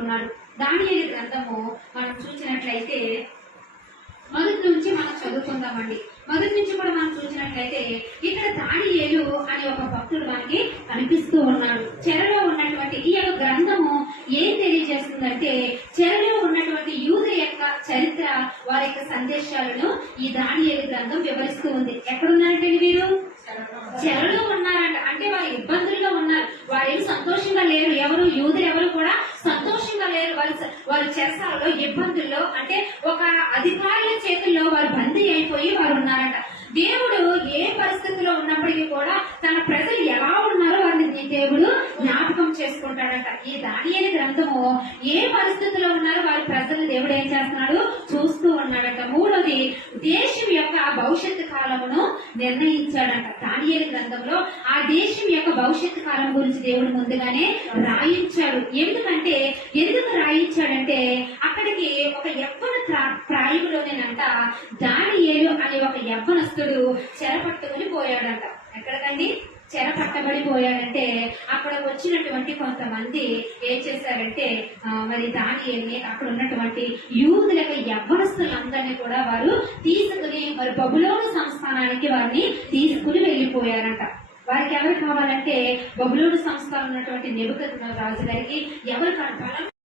ఉన్నాడు. దానియేలు గ్రంథము మనం చూసినట్లయితే మొదటి నుంచి మనం చదువుకుందామండి. మొదటి నుంచి కూడా మనం చూసినట్లయితే ఇక్కడ దానియేలు అనే ఒక భక్తుడు మనకి కనిపిస్తూ ఉన్నాడు. చెరలో ఉన్నటువంటి ఈ యొక్క గ్రంథము ఏం తెలియజేస్తుందంటే చెరలో ఉన్నటువంటి యూదుల యొక్క చరిత్ర, వారి యొక్క సందేశాలను ఈ దానియేలు గ్రంథం వివరిస్తూ ఉంది. ఎక్కడున్నారంటే వీరు చెరలో ఉన్నారంట. అంటే వారి ఇబ్బందుల్లో ఉన్నారు. వారేం సంతోషంగా లేరు. ఎవరు యూదులు ఎవరు కూడా సంతోషంగా లేరు. వారి చెరసాలలో ఇబ్బందుల్లో, అంటే ఒక అధికారుల చేతుల్లో వారు బందీ అయిపోయి వారు ఉన్నారంట. దేవుడు ఏ పరిస్థితిలో ఉన్నప్పటికీ కూడా తన ప్రజలు ఎలా ఉన్నారో వారిని దేవుడు జ్ఞాపకం చేసుకుంటాడంట. ఈ దానియేలు గ్రంథము ఏ పరిస్థితిలో ఉన్నారో వారి ప్రజలు దేవుడు ఏం చేస్తున్నాడు చూస్తూ ఉన్నాడంట. మూడోది, దేశం యొక్క భవిష్యత్తు కాలమును నిర్ణయించాడంట. దానియేలు గ్రంథంలో ఆ దేశం యొక్క భవిష్యత్తు కాలం గురించి దేవుడు ముందుగానే రాయించాడు. ఎందుకు రాయించాడంటే అక్కడికి ఒక యవ్వన ప్రాయంలోనేనంట దానియేలు అనే ఒక యవ్వనస్తుడు చెరపట్టుకుని పోయాడంట. ఎక్కడికండి చెరపట్టబడిపోయాడంటే అక్కడ వచ్చినటువంటి కొంతమంది ఏం చేశారంటే మరి దానియేలుని అక్కడ ఉన్నటువంటి యూదులకు యవ్వనస్తులందరినీ కూడా వారు తీసుకుని మరి బబులోను సంస్థానానికి వారిని తీసుకుని వెళ్ళిపోయారంట. వారికి ఎవరు కావాలంటే బబులోను సంస్థానం ఉన్నటువంటి నెబుకద్నెజరు రాజు గారికి ఎవరు